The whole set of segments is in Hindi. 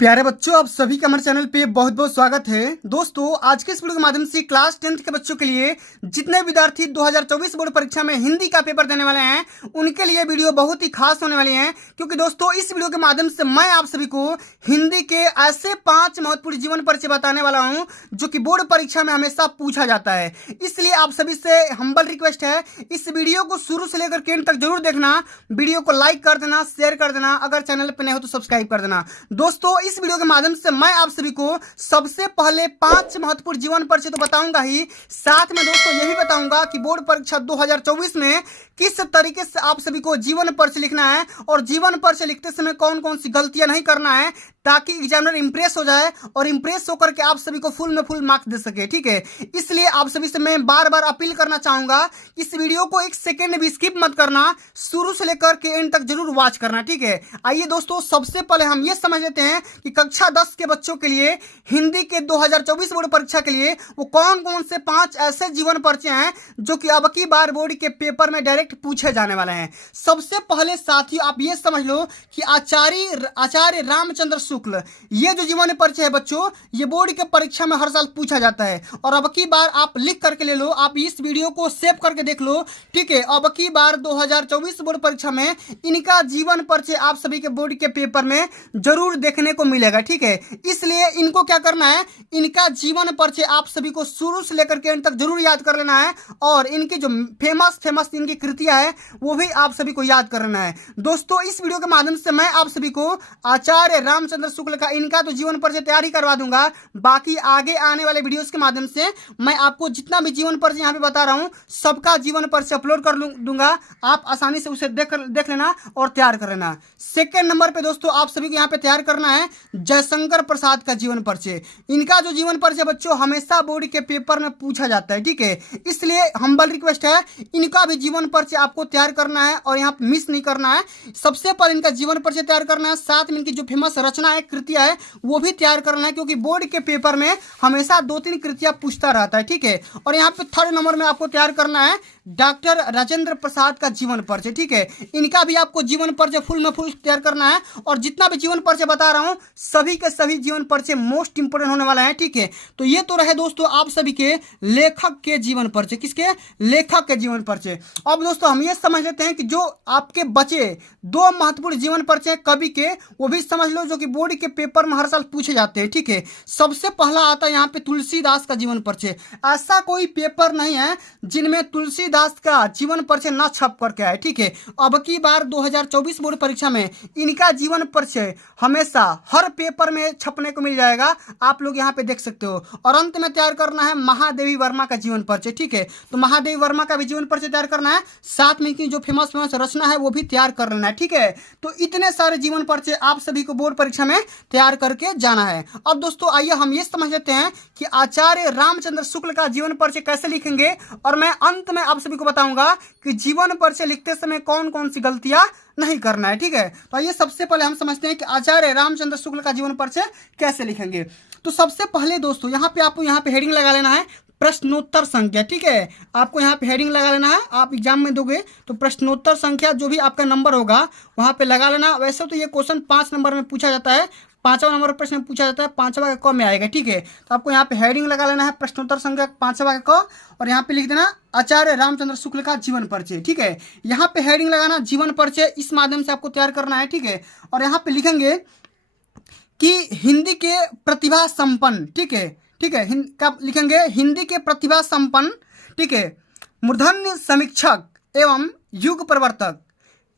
प्यारे बच्चों, आप सभी का हमारे चैनल पे बहुत बहुत स्वागत है। दोस्तों, आज के इस वीडियो के माध्यम से क्लास 10th के बच्चों के लिए जितने विद्यार्थी 2024 बोर्ड परीक्षा में हिंदी का पेपर देने वाले हैं उनके लिए वीडियो बहुत ही खास होने वाली है, क्योंकि दोस्तों इस वीडियो के माध्यम से मैं आप सभी को हिंदी के ऐसे 5 महत्वपूर्ण जीवन परिचय बताने वाला हूँ जो कि बोर्ड परीक्षा में हमेशा पूछा जाता है। इसलिए आप सभी से हम्बल रिक्वेस्ट है, इस वीडियो को शुरू से लेकर के एंड तक जरूर देखना। वीडियो को लाइक कर देना, शेयर कर देना, अगर चैनल पर नए हो तो सब्सक्राइब कर देना। दोस्तों, इस वीडियो के माध्यम से मैं आप सभी को सबसे पहले 5 महत्वपूर्ण जीवन परिचय तो बताऊंगा ही, साथ में दोस्तों ये भी बताऊंगा कि बोर्ड परीक्षा 2024 में किस तरीके से आप सभी को जीवन परिचय लिखना है और जीवन परिचय लिखते समय कौन कौन सी गलतियां नहीं करना है, ताकि एग्जामिनर इंप्रेस हो जाए और इंप्रेस होकर के आप सभी को फुल में फुल मार्क्स दे सके। ठीक है, इसलिए आप सभी से मैं बार बार अपील करना चाहूंगा, इस वीडियो को एक सेकेंड भी स्किप मत करना, शुरू से लेकर के एंड तक जरूर वॉच करना। ठीक है, आइए दोस्तों, सबसे पहले हम ये समझ लेते हैं कि कक्षा 10 के बच्चों के लिए हिंदी के 2024 बोर्ड परीक्षा के लिए वो कौन कौन से 5 ऐसे जीवन परिचय हैं जो कि अब की बार बोर्ड के पेपर में डायरेक्ट पूछे जाने वाले हैं। सबसे पहले साथियों, आप ये समझ लो कि आचार्य रामचंद्र शुक्ल, ये जो जीवन परिचय है बच्चों, ये बोर्ड के परीक्षा में हर साल पूछा जाता है और अब की बार आप लिख करके ले लो, आप इस वीडियो को सेव करके देख लो। ठीक है, अब की बार 2024 बोर्ड परीक्षा में इनका जीवन परिचय आप सभी के बोर्ड के पेपर में जरूर देखने को मिलेगा। ठीक है, इसलिए इनको क्या करना है, इनका जीवन परिचय आप सभी को शुरू से लेकर के अंत तक जरूर याद कर लेना है और इनकी जो फेमस इनकी कृतियां है वो भी आप सभी को याद कर लेना है। दोस्तों, इस वीडियो के माध्यम से मैं आप सभी को आचार्य रामचंद्र शुक्ल का इनका तो जीवन परिचय तैयार ही करवा दूंगा, बाकी आगे आने वाले वीडियोस के माध्यम से मैं आपको जितना भी जीवन परिचय यहाँ पे बता रहा हूँ सबका जीवन परिचय अपलोड कर दूंगा, आप आसानी से उसे देख लेना और तैयार कर लेना। सेकेंड नंबर पे दोस्तों आप सभी को यहाँ पे तैयार करना है जयशंकर प्रसाद का जीवन परिचय। इनका जो जीवन परिचय बच्चों हमेशा बोर्ड के पेपर में पूछा जाता है। ठीक है, इसलिए हम्बल रिक्वेस्ट है, इनका भी जीवन परिचय आपको तैयार करना है और यहाँ मिस नहीं करना है। सबसे पहले इनका जीवन परिचय तैयार करना है, साथ में इनकी जो फेमस रचना है, कृतियां है, वो भी तैयार करना है, क्योंकि बोर्ड के पेपर में हमेशा 2-3 कृतियां पूछता रहता है। ठीक है, और यहाँ पे थर्ड नंबर में आपको तैयार करना है डॉक्टर राजेंद्र प्रसाद का जीवन परिचय। ठीक है, इनका भी आपको जीवन परिचय फुल में फुल तैयार करना है और जितना भी जीवन परिचय बता रहा हूं सभी के सभी जीवन परिचय मोस्ट इंपोर्टेंट होने वाला है। ठीक है, तो ये तो रहे दोस्तों आप सभी के लेखक के जीवन परिचय, किसके, लेखक के जीवन परिचय। अब दोस्तों हम ये समझ लेते हैं कि जो आपके बचे 2 महत्वपूर्ण जीवन परिचय कवि के, वो भी समझ लो, जो कि बोर्ड के पेपर में हर साल पूछे जाते हैं। ठीक है, सबसे पहला आता है यहाँ पे तुलसीदास का जीवन परिचय। ऐसा कोई पेपर नहीं है जिनमें तुलसीदास का जीवन परिचय न छप करके आए। ठीक है, अब की बार 2024 बोर्ड परीक्षा में इनका जीवन परिचय हमेशा हर पेपर में छपने को मिल जाएगा, आप लोग यहाँ पे देख सकते हो। और अंत में तैयार करना है महादेवी वर्मा का जीवन परिचय। ठीक है, तो महादेवी वर्मा का भी जीवन परिचय तैयार करना है, साथ में इनकी जो फेमस रचना है वो भी तैयार कर लेना है। ठीक है, तो इतने सारे जीवन परिचय आप सभी को बोर्ड परीक्षा में तैयार करके जाना है। अब दोस्तों आइए हम ये समझ लेते हैं कि आचार्य रामचंद्र शुक्ल का जीवन परिचय कैसे लिखेंगे और मैं अंत में आप सभी को बताऊंगा कि जीवन परिचय लिखते समय कौन कौन सी गलतियां नहीं करना है। ठीक है, तो आइए सबसे पहले हम समझते हैं कि आचार्य रामचंद्र शुक्ल का जीवन परिचय कैसे लिखेंगे। तो सबसे पहले दोस्तों यहाँ पे आपको यहाँ पे हेडिंग लगा लेना है प्रश्नोत्तर संख्या। ठीक है, आपको यहाँ पे हेडिंग लगा लेना है, आप एग्जाम में दोगे तो प्रश्नोत्तर संख्या जो भी आपका नंबर होगा वहाँ पे लगा लेना। वैसे तो ये क्वेश्चन 5 नंबर में पूछा जाता है, 5वां नंबर प्रश्न पूछा जाता है, 5वां का क में आएगा। ठीक है, तो आपको यहाँ पे हेडिंग लगा लेना है प्रश्नोत्तर संख्या 5वां का क और यहाँ पे लिख देना आचार्य रामचंद्र शुक्ल का जीवन परिचय। ठीक है, यहाँ पे हेडिंग लगाना जीवन परिचय, इस माध्यम से आपको तैयार करना है। ठीक है, और यहाँ पे लिखेंगे कि हिंदी के प्रतिभा संपन्न, ठीक है, क्या लिखेंगे, हिंदी के प्रतिभा संपन्न, ठीक है, मूर्धन्य समीक्षक एवं युग प्रवर्तक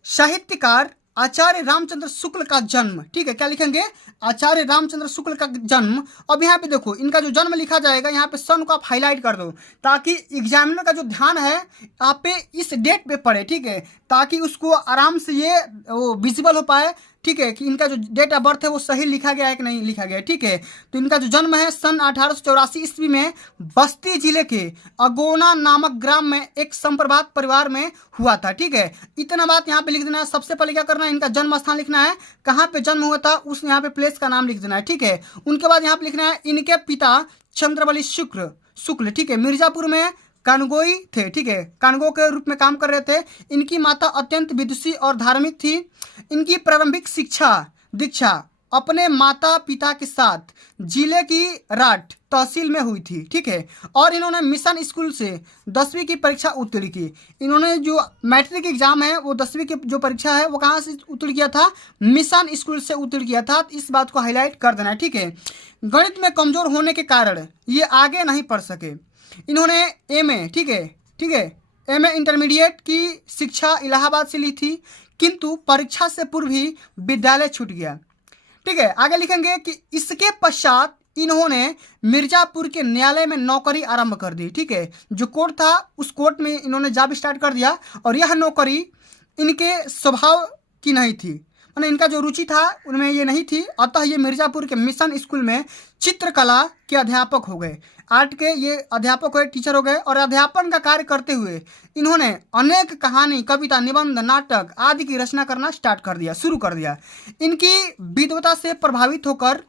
साहित्यकार आचार्य रामचंद्र शुक्ल का जन्म। ठीक है, क्या लिखेंगे, आचार्य रामचंद्र शुक्ल का जन्म। अब यहाँ पे देखो इनका जो जन्म लिखा जाएगा, यहाँ पे सन को आप हाईलाइट कर दो ताकि एग्जामिनर का जो ध्यान है आप पे इस डेट पे पड़े। ठीक है, ताकि उसको आराम से ये वो विजिबल हो पाए। ठीक है, कि इनका जो डेट ऑफ बर्थ है वो सही लिखा गया है कि नहीं लिखा गया है। ठीक है, तो इनका जो जन्म है सन 1884 ईस्वी में बस्ती जिले के अगोना नामक ग्राम में एक संप्रभात परिवार में हुआ था। ठीक है, इतना बात यहाँ पे लिख देना है। सबसे पहले क्या करना है, इनका जन्म स्थान लिखना है, कहाँ पे जन्म हुआ था उस यहाँ पे प्लेस का नाम लिख देना है। ठीक है, उनके बाद यहाँ पे लिखना है इनके पिता चंद्रबली शुक्ल, ठीक है, मिर्जापुर में कानगोई थे। ठीक है, कानगो के रूप में काम कर रहे थे। इनकी माता अत्यंत विदुषी और धार्मिक थी। इनकी प्रारंभिक शिक्षा दीक्षा अपने माता पिता के साथ जिले की राठ तहसील में हुई थी, ठीक है। और इन्होंने मिशन स्कूल से 10वीं की परीक्षा उत्तीर्ण की। इन्होंने जो मैट्रिक एग्जाम है वो 10वीं की जो परीक्षा है वो कहाँ से उत्तीर्ण किया था, मिशन स्कूल से उत्तीर्ण किया था। इस बात को हाईलाइट कर देना है, ठीक है। गणित में कमजोर होने के कारण ये आगे नहीं पढ़ सके। इन्होंने एमए, ठीक है, एमए इंटरमीडिएट की शिक्षा इलाहाबाद से ली थी, किंतु परीक्षा से पूर्व ही विद्यालय छूट गया, ठीक है। आगे लिखेंगे कि इसके पश्चात इन्होंने मिर्जापुर के न्यायालय में नौकरी आरंभ कर दी, ठीक है। जो कोर्ट था उस कोर्ट में इन्होंने जॉब स्टार्ट कर दिया और यह नौकरी इनके स्वभाव की नहीं थी, माने इनका जो रुचि था उनमें ये नहीं थी। अतः ये मिर्जापुर के मिशन स्कूल में चित्रकला के अध्यापक हो गए, आर्ट के ये अध्यापक हुए, टीचर हो गए। और अध्यापन का कार्य करते हुए इन्होंने अनेक कहानी, कविता, निबंध, नाटक आदि की रचना करना शुरू कर दिया। इनकी विद्वता से प्रभावित होकर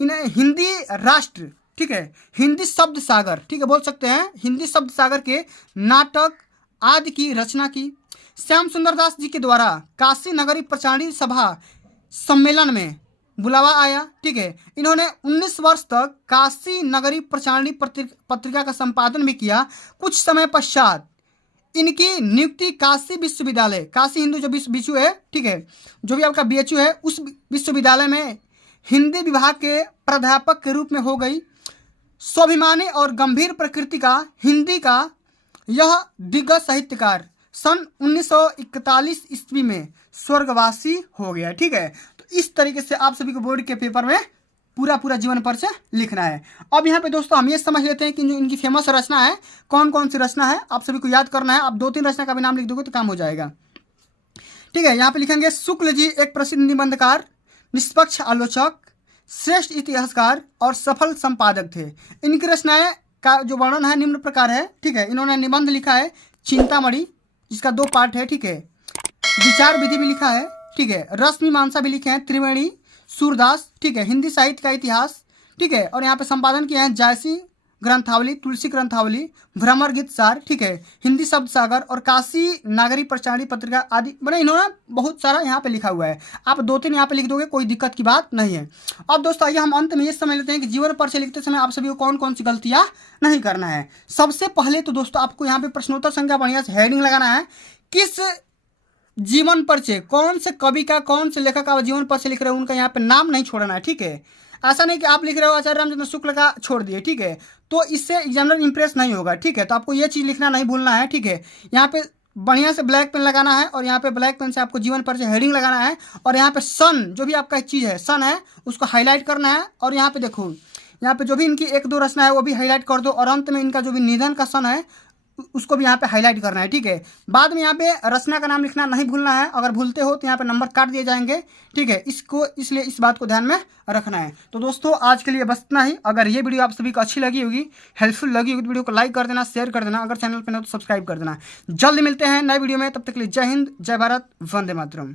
इन्हें हिंदी राष्ट्र, ठीक है, हिंदी शब्द सागर, ठीक है, बोल सकते हैं हिंदी शब्द सागर के नाटक आदि की रचना की। श्याम सुंदर दास जी के द्वारा काशी नगरी प्रचारणी सभा सम्मेलन में बुलावा आया, ठीक है। इन्होंने 19 वर्ष तक काशी नगरी प्रचारणी पत्रिका का संपादन भी किया। कुछ समय पश्चात इनकी नियुक्ति काशी विश्वविद्यालय, काशी हिंदू जो बीचू है, ठीक है, जो भी आपका बीएचयू है, उस विश्वविद्यालय में हिंदी विभाग के प्राध्यापक के रूप में हो गई। स्वाभिमानी और गंभीर प्रकृति का हिंदी का यह दिग्गज साहित्यकार सन 1941 ईस्वी में स्वर्गवासी हो गया, ठीक है। तो इस तरीके से आप सभी को बोर्ड के पेपर में पूरा जीवन परिचय लिखना है। अब यहाँ पे दोस्तों हम ये समझ लेते हैं कि जो इनकी फेमस रचना है कौन कौन सी रचना है, आप सभी को याद करना है। आप 2-3 रचना का भी नाम लिख दोगे तो काम हो जाएगा, ठीक है। यहाँ पे लिखेंगे शुक्ल जी एक प्रसिद्ध निबंधकार, निष्पक्ष आलोचक, श्रेष्ठ इतिहासकार और सफल संपादक थे। इनकी रचनाएं का जो वर्णन है निम्न प्रकार है, ठीक है। इन्होंने निबंध लिखा है चिंतामणि, जिसका 2 पार्ट है, ठीक है। विचार विधि भी लिखा है, ठीक है। रस मीमांसा भी लिखे हैं, त्रिवेणी, सूरदास, ठीक है। हिंदी साहित्य का इतिहास, ठीक है। और यहाँ पे संपादन किए हैं जायसी ग्रंथावली, तुलसी ग्रंथावली, भ्रमर गीत सार, ठीक है, हिंदी शब्द सागर और काशी नागरी प्रचारणी पत्रिका आदि, मैंने इन्होंने बहुत सारा यहाँ पे लिखा हुआ है। आप 2-3 यहाँ पे लिख दोगे, कोई दिक्कत की बात नहीं है। अब दोस्तों आइए हम अंत में ये समझ लेते हैं कि जीवन परिचय लिखते समय आप सभी को कौन कौन सी गलतियाँ नहीं करना है। सबसे पहले तो दोस्तों आपको यहाँ पे प्रश्नोत्तर संख्या बढ़िया से हेडिंग लगाना है। किस जीवन परिचय, कौन से कवि का, कौन से लेखक का जीवन परिचय लिख रहे हो, उनका यहाँ पे नाम नहीं छोड़ना है, ठीक है। ऐसा नहीं कि आप लिख रहे हो आचार्य रामचंद्र शुक्ल का छोड़ दिए, ठीक है, तो इससे एग्जामिनर इंप्रेस नहीं होगा, ठीक है। तो आपको ये चीज़ लिखना नहीं भूलना है, ठीक है। यहाँ पे बढ़िया से ब्लैक पेन लगाना है और यहाँ पे ब्लैक पेन से आपको जीवन परिचय हेडिंग लगाना है। और यहाँ पे सन, जो भी आपका चीज़ है सन है, उसको हाईलाइट करना है। और यहाँ पे देखो, यहाँ पे जो भी इनकी 1-2 रचना है वो भी हाईलाइट कर दो। और अंत में इनका जो भी निधन का सन है उसको भी यहाँ पे हाईलाइट करना है, ठीक है। बाद में यहाँ पे रचना का नाम लिखना नहीं भूलना है, अगर भूलते हो तो यहाँ पे नंबर काट दिए जाएंगे, ठीक है। इसलिए इस बात को ध्यान में रखना है। तो दोस्तों आज के लिए बस इतना ही। अगर ये वीडियो आप सभी को अच्छी लगी होगी, हेल्पफुल लगी होगी तो वीडियो को लाइक कर देना, शेयर कर देना, अगर चैनल पर नहीं हो तो सब्सक्राइब कर देना। जल्द मिलते हैं नए वीडियो में, तब तक के लिए जय हिंद, जय भारत, वंदे मातरम।